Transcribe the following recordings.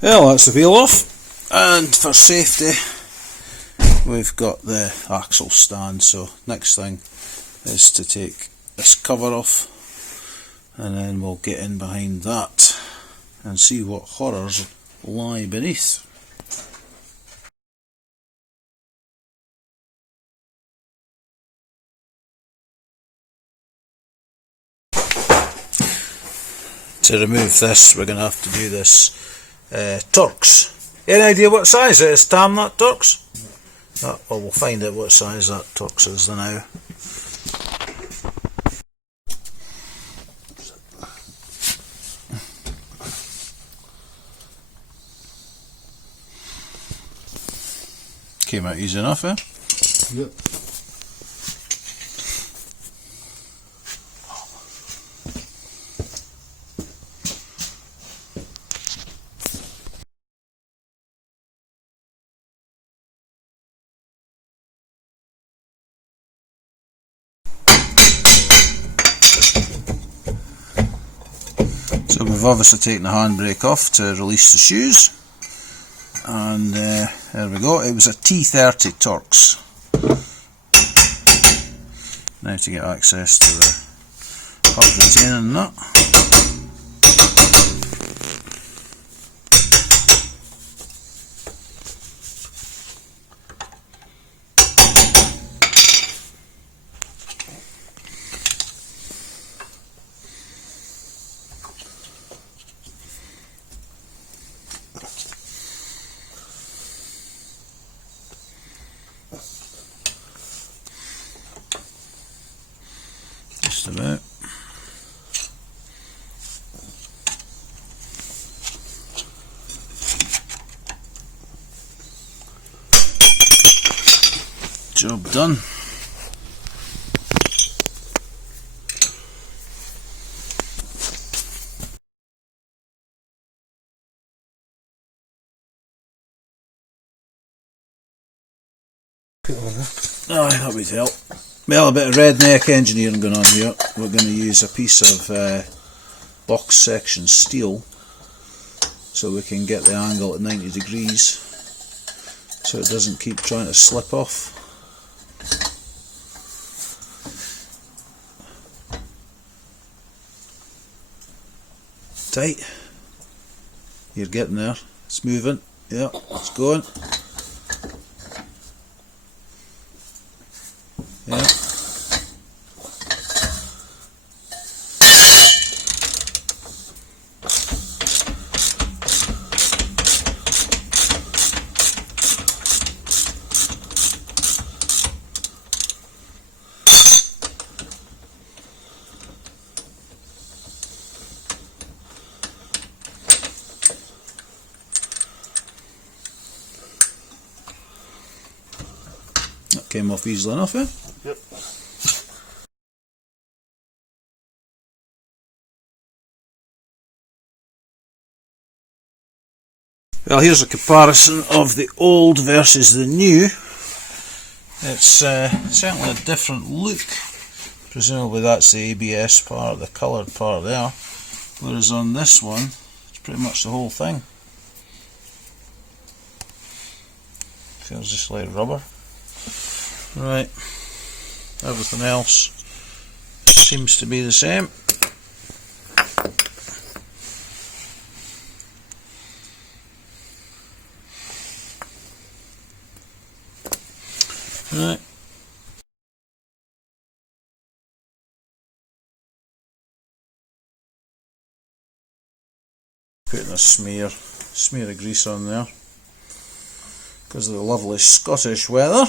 Well, that's the wheel off, and for safety we've got the axle stand, so next thing is to take this cover off and then we'll get in behind that and see what horrors lie beneath. To remove this, we're going to have to do this Torx. Any idea what size it is, Tam, that Torx? No, well, we'll find out what size that Torx is now. Came out easy enough, eh? Yep. So we've obviously taken the handbrake off to release the shoes, and there we go. It was a T30 Torx. Now to get access to the hub retaining nut. Just about. Job done. Aye, that would help. Well, a bit of redneck engineering going on here. We're going to use a piece of box section steel so we can get the angle at 90 degrees so it doesn't keep trying to slip off. Tight. You're getting there. It's moving. Yeah, it's going. Yeah. That came off easily enough, eh? Yep. Well, here's a comparison of the old versus the new. It's certainly a different look. Presumably that's the ABS part, the coloured part there. Whereas on this one, it's pretty much the whole thing. Feels just like rubber. Right, everything else seems to be the same. Right. Putting a smear of grease on there because of the lovely Scottish weather.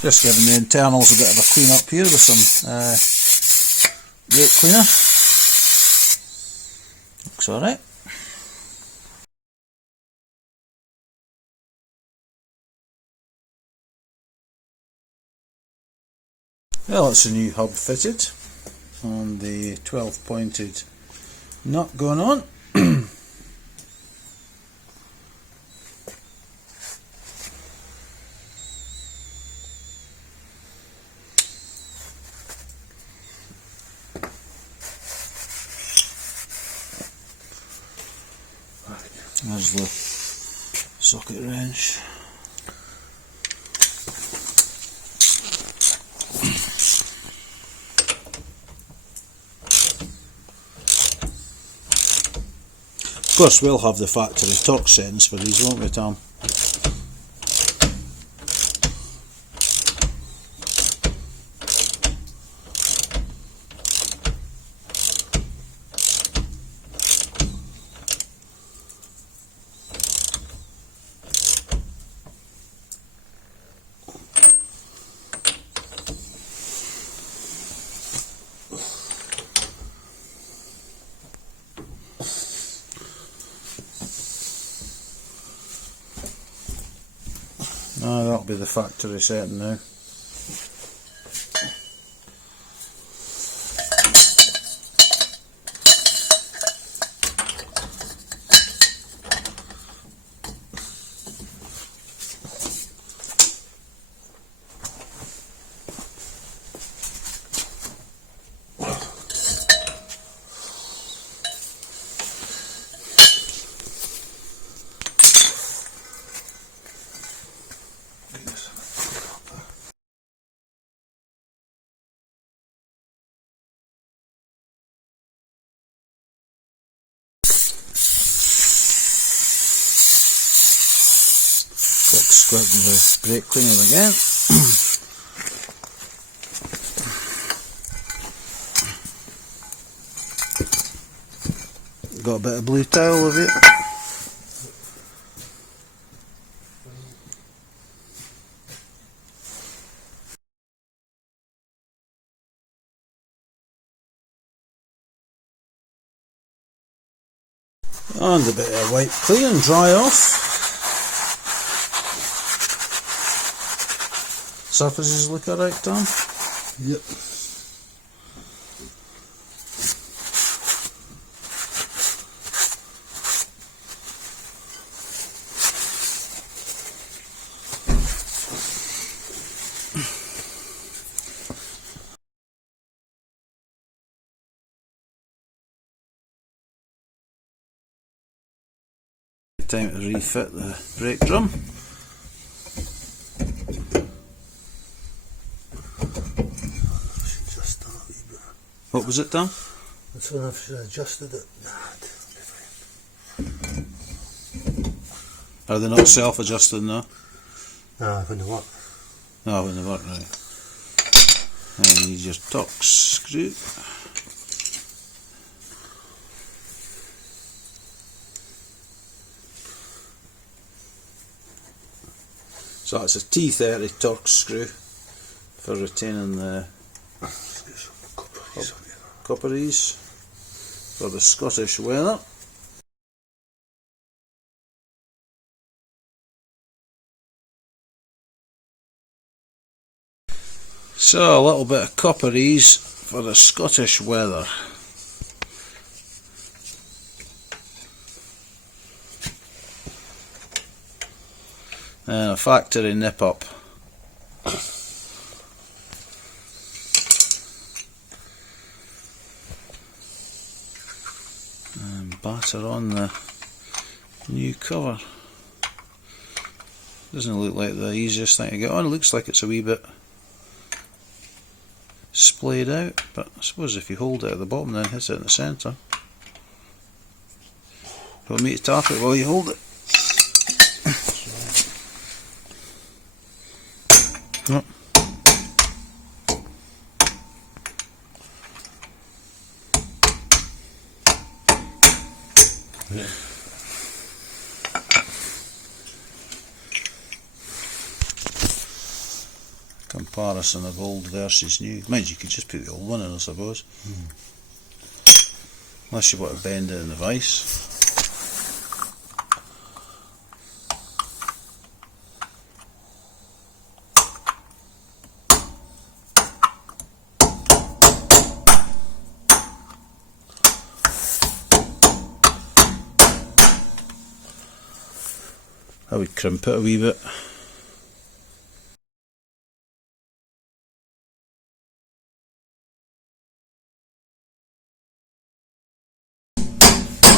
Just giving the internals a bit of a clean up here with some brake cleaner. Looks alright. Well, it's a new hub fitted and the 12 pointed nut going on. There's the socket wrench. Of course we'll have the factory Torx settings for these, won't we, Tom? That'll be the factory setting now. Quick squirting the brake cleaner again. Got a bit of blue towel of it. And a bit of wipe clean and dry off. Surfaces look alright, Tom? Yep. Time to refit the brake drum. What was it, Tom? That's when I've adjusted it. Are they not self-adjusting now? Nah, when they work. No, when they work, right. And you need your Torx screw. So that's a T30 Torx screw for retaining the copperies for the Scottish weather. So a little bit of copperies for the Scottish weather. And a factory nip up. And batter on the new cover. Doesn't look like the easiest thing to get on. It looks like it's a wee bit splayed out, but I suppose if you hold it at the bottom then hit it in the centre. You want me to tap it while you hold it? No. Yeah. Comparison of old versus new. Mind you could just put the old one in, I suppose. Unless you want to bend it in the vise. I would crimp it a wee bit.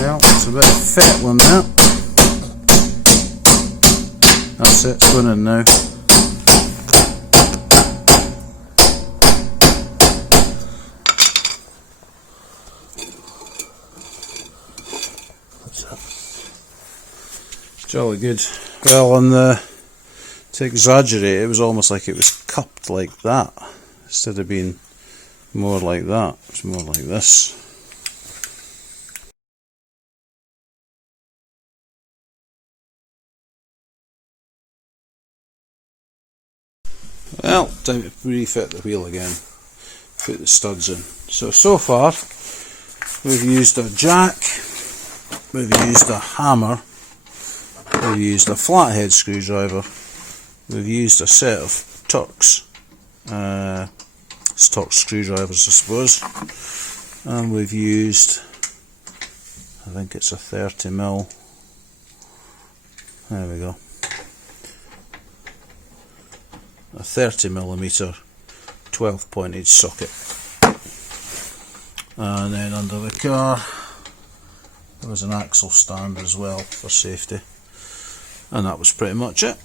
Well, it's a bit of fat one that. That's it, it's going in now. That's it. Jolly good. Well, to exaggerate, it was almost like it was cupped like that instead of being more like that. It's more like this. Well, time to refit the wheel again. Put the studs in. So far, we've used a jack, we've used a hammer, we've used a flathead screwdriver, we've used a set of Torx, Torx screwdrivers I suppose, and we've used, I think it's a 30mm, there we go, a 30mm 12 pointed socket. And then under the car there was an axle stand as well for safety, and that was pretty much it.